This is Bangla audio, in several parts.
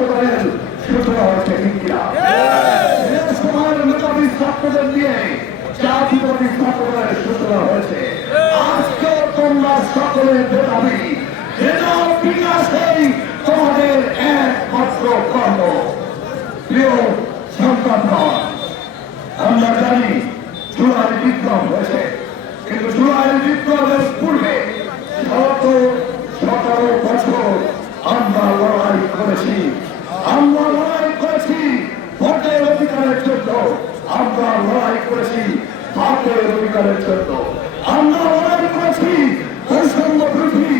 ছাত্রদলের সূচনা হয়েছে শিক্ষা এ সময়ের মেধাবী ছাত্রদের নিয়ে জাতীয়বাদী ছাত্রদলের সূচনা হয়েছে। আজকে তোমরা সকলে মেধাবী মেধা বিকাশেই তোমাদের একমাত্র কর্ম প্রিয় সন্তানগণ আমরা জানি জুলাই বিপ্লব হয়েছে কিন্তু জুলাই বিপ্লবের পূর্বে শত সতেরো বছর আমরা লড়াই করেছি আমরা লড়াই করেছি ভোটের অধিকারের জন্য আমরা লড়াই ভাতের অধিকারের জন্য আমরা লড়াই করেছি। বৈষম্য বৃদ্ধি,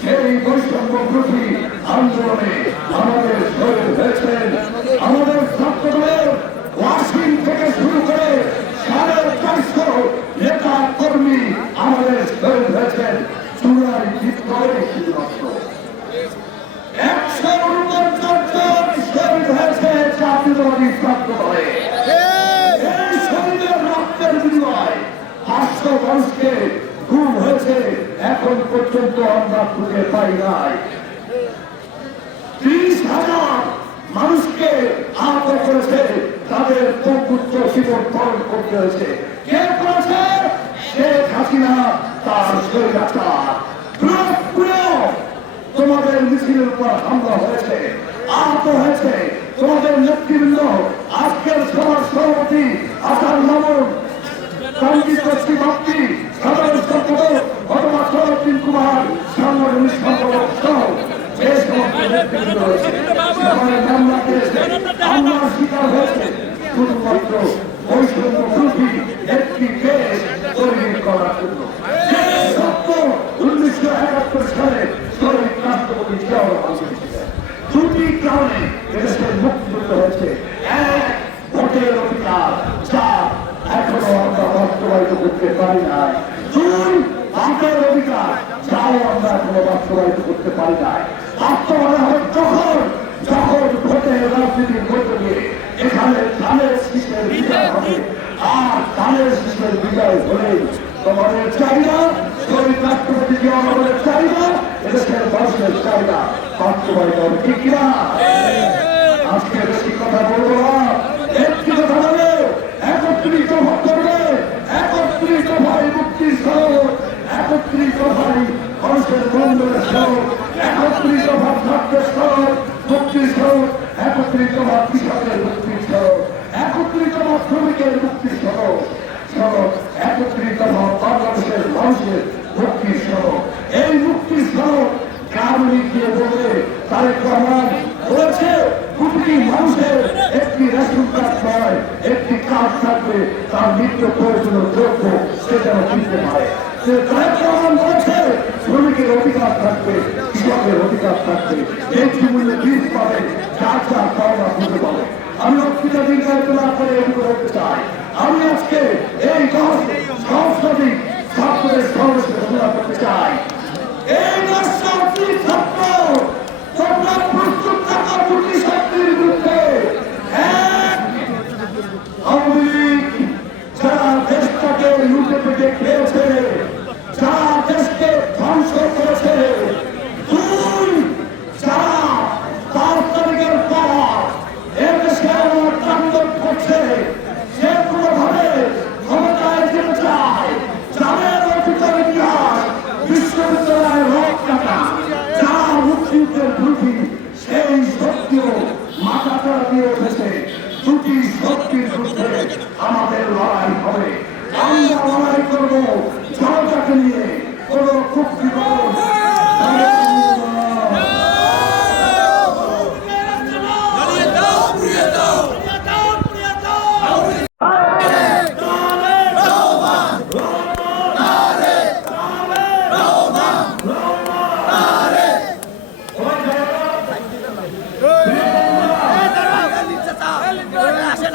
সেই বৈষম্য বৃদ্ধি আন্দোলনে আমাদের শহীদ হয়েছেন আমাদের ছাত্রদলের ওয়াসিম থেকে শুরু করে সাড়ে চারশো নেতা কর্মী আমাদের শহীদ হয়েছেন চূড়ার বিপ্লবে শুধুমাত্র মানুষকে গুম হয়েছে, এখন পর্যন্ত আমরা খুঁজে পাই নাই। ত্রিশ হাজার মানুষকে আহত করেছে, তাদের পুত্র জীবন পালন করতে হয়েছে। কে করেছে? শেখ হাসিনা, তার স্বৈরাচার। তোমাদের মিছিলের উপর হামলা হয়েছে, আহত হয়েছে। তোমাদের নেতৃবৃন্দ, আজকের সমাজ সভাপতি আসার মামুন সংগীত মাতৃ। সাধারণ সম্পাদক অথবা সরদিন কুমার, সাংগঠনিক সম্পাদক সহ যে সমস্ত নেতৃবৃন্দ রয়েছে সবাই মামলা করেছে হামলার শিকার হয়েছে। শুধুমাত্র বৈষম্য বিরোধী একটি দেশ তৈরি করার জন্য। উনিশশো একাত্তর সালে শহীদ রাষ্ট্রপতি জিয়াউর রহমান দুটি কারণে এদেশের মুক্তিযুদ্ধ হয়েছে। এক, ভোটের অধিকার। যা এখনও আমরা বাস্তবায়িত করতে পারি নাই দুই ভাতের অধিকার পারি নাই বাস্তবায়ন হবে যখন আজকে কথা বলব না একটি কথা বলে একত্রিত ভাব করবে একত্রিত ভাই মুক্তির সড়ক একত্রিত ভাই মানুষের সড়ক একত্রিত ভাব বাংলাদেশের মানুষের মুক্তির সড়ক এই মুক্তির সড়ক গ্রামে গিয়ে বলবে তারেক একটি রেশন কার্ড নয় একটি কার্ড থাকবে, তার নিত্য প্রয়োজনীয় দ্রব্য সে যেন কিনতে পারে। সে তারেক অধিকার থাকবে কৃষকের অধিকার থাকবে একটি মূল্যে বীজ পাবে, যার যার পাওনা খুঁজে পাবে। আমি অস্মিতা দিন না করে এটুকু বলতে চাই। আমি আজকে এই সহস্রাধিক ছাত্রদের সমাবেশে ঘোষণা করতে চাই এই রাষ্ট্রপতি ছাত্র তোমরা প্রস্তুত থাকা দুটি শক্তির বিরুদ্ধে এক আওয়ামী লীগ যারা দেশটাকে লুটে পেটে খেয়েছে যারা দেশকে ধ্বংস করেছে দুই যারা পাঁচ তারিখের পর এদেশে আমার তাণ্ডব করছে যে কোনোভাবে ক্ষমতায় যেতে চায় যাদের অতীতের ইতিহাস বিশ্ববিদ্যালয়ের রক কাটা যারা মুক্তিযুদ্ধের বিরোধী সেই শক্তিও মাথা চড়া দিয়ে উঠেছে দুটি শক্তির বিরুদ্ধে আমাদের লড়াই হবে আমরা লড়াই করব জনতাকে নিয়ে কোন কুক্তি জ্বালিয়ে দাও পুড়িয়ে দাও পুড়িয়ে দাও পুড়িয়ে দাও আসেন আসেন আসেন আসেন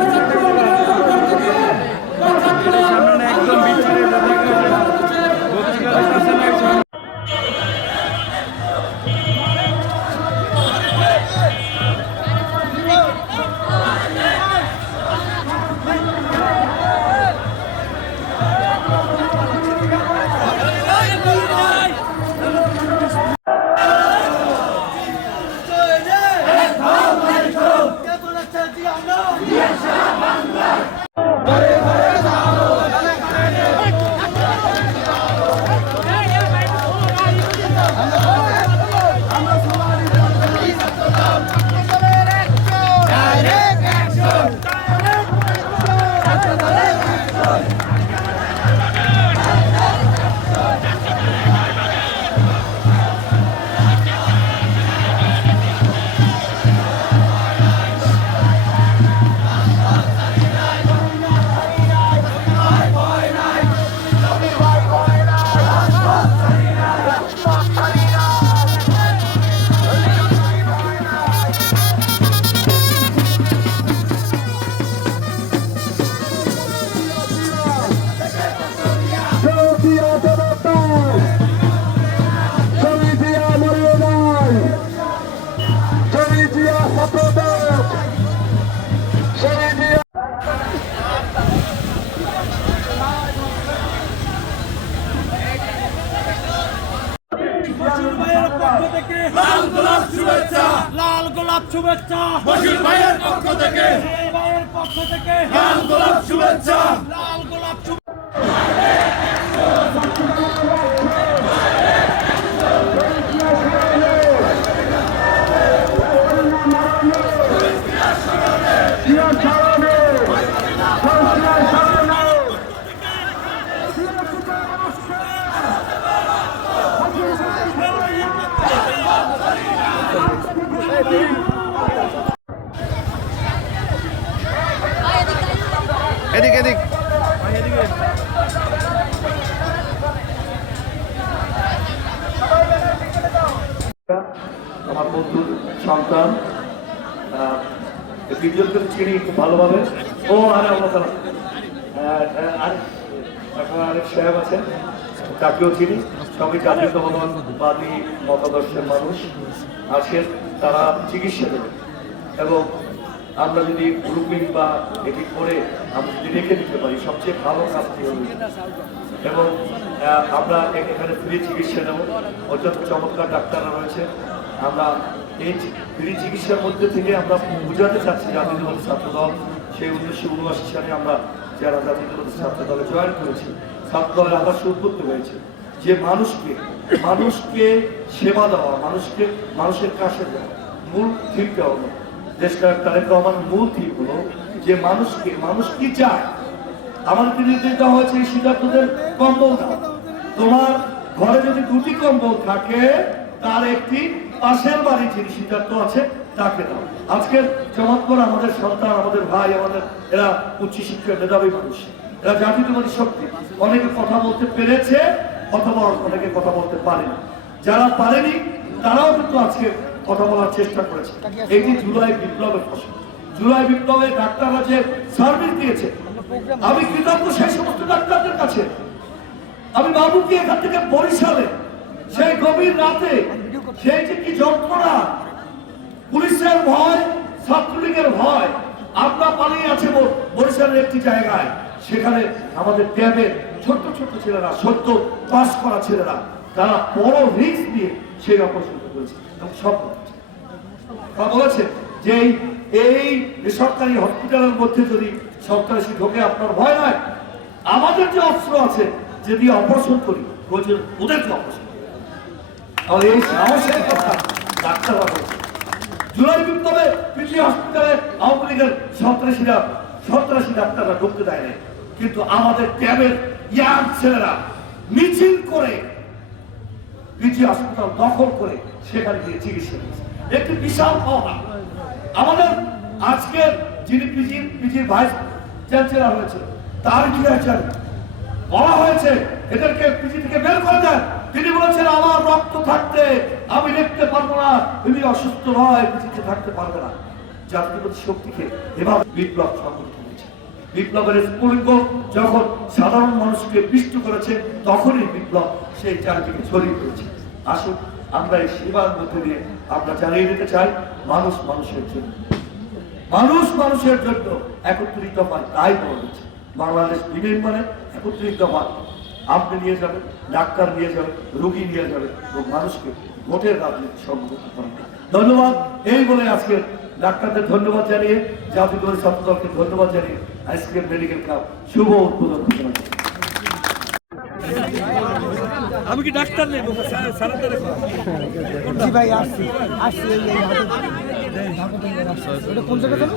বিদ্যুৎ চিনি খুব ভালোভাবে। ও, আরে আমার আর এখন আরেক সাহেব আছেন তাকেও চিনি। সবই জাতীয়তাবাদী মতাদর্শের মানুষ। আছেন তারা চিকিৎসা দেবে। এবং আমরা যদি গ্রুপিং বা এটি করে আমরা যদি রেখে দিতে পারি, সবচেয়ে ভালো কাজটি হবে। এবং আমরা এখানে ফ্রি চিকিৎসা নেব অত্যন্ত চমৎকার ডাক্তাররা রয়েছে। আমরা এই ফ্রি চিকিৎসার মধ্যে থেকে আমরা বোঝাতে চাচ্ছি জাতীয় দল ছাত্র দল সেই উনিশশো উনআশি সালে আমরা যারা জাতীয় দল ছাত্র দলে জয়েন করেছি ছাত্র দলের আদর্শ উদ্বুদ্ধ হয়েছে। যে মানুষকে মানুষকে সেবা দেওয়া, মানুষকে, মানুষের কাছে দেওয়া, মূল থিমটা হলো দেশটার তারেক রহমান মূল থিম হলো যে মানুষকে, মানুষ কি চায়? আমাদেরকে নির্দেশ দেওয়া হয়েছে সিদ্ধার্থদের কম্বল দাও। তোমার ঘরে যদি দুটি কম্বল থাকে, তার একটি পাশের বাড়ি যিনি, সিদ্ধার্থ আছে, তাকে দাও। আজকে চমৎকার আমাদের সন্তান, আমাদের ভাই, আমাদের এরা উচ্চশিক্ষা মেধাবী মানুষ। এরা জাতীয়তাবাদী শক্তি। অনেকে কথা বলতে পেরেছে, অথবা অনেকে কথা বলতে পারেনি যারা পারেনি, তারাও কিন্তু আজকে কথা বলার চেষ্টা করেছে। এটি জুলাই বিপ্লবের ফসল। জুলাই বিপ্লবে ডাক্তাররা যে সার্ভিস দিয়েছে, আমি কৃতজ্ঞ সেই সমস্ত ডাক্তারদের কাছে। আমি বাবুকে এখান থেকে বরিশালে, সেই গভীর রাতে সেই যে কি যন্ত্রণা? পুলিশের ভয়, ছাত্রলীগের ভয়। আমরা পালিয়ে বরিশালের একটি জায়গায়। সেখানে আমাদের ছোট্ট ছোট্ট ছেলেরা সত্য পাস করা ছেলেরা, তারা বড় রিস্ক দিয়ে সেই অপারেশন করেছে এবং সব বলেছে যে এই- বেসরকারি হসপিটালের মধ্যে যদি সন্ত্রাসী ঢোকে, আপনার ভয় নয় আমাদের যে অস্ত্র আছে, যদি অপারেশন করি ওদেরকে অপারেশন। তাহলে এই সাহসের কথা ডাক্তাররা বলেছে জুলাই বিপ্লবে পিজি হসপিটালে আওয়ামী লীগের সন্ত্রাসীরা, সন্ত্রাসী ডাক্তাররা ঢুকতে দেয় না কিন্তু আমাদের ক্যাবের ইয়াং ছেলেরা মিছিল করে পিজি হাসপাতাল দখল করে সেখানে গিয়ে চিকিৎসা নিয়েছে। একটি বিশাল পাওনা। আমাদের আজকে যিনি পিজি, পিজির ভাইস চ্যান্সেলর হয়েছে, তার কি হয়েছে? বলা হয়েছে, এদেরকে পিজি থেকে বের করে দেন। তিনি বলেছেন, আমার রক্ত থাকতে আমি লিখতে পারব না। তুমি অসুস্থ নয় পিজিতে থাকতে পারবে না। জাতীয় শক্তিকে এভাবে বিপ্লব সংগঠিত হয়েছে। বিপ্লবের স্ফুলিঙ্গ যখন সাধারণ মানুষকে পিষ্ট করেছে, তখনই বিপ্লব সেই চারিদিকে ছড়িয়ে পড়েছে। আসুন, আমরা এই সেবার মধ্যে দিয়ে আমরা জানিয়ে দিতে চাই মানুষ মানুষের জন্য। মানুষ মানুষের জন্য একত্রিত হয় তাই বলা হয়েছে। বাংলাদেশ মানে একত্রিত হয় আপনি নিয়ে যাবেন ডাক্তার নিয়ে যাবেন রুগী নিয়ে যাবেন এবং মানুষকে ভোটের রাজনীতি সংগঠিত করেন ধন্যবাদ এই বলে আজকে ডাক্তারদের ধন্যবাদ জানিয়ে জাতীয় ছাত্র দলকে ধন্যবাদ জানিয়ে আইসক্রিম মেডিকেল ক্লাব শুভ উদ্বোধন ঘোষণা আমি কি ডাক্তার নেই? জি ভাই আসছি আসছি কোন জায়গা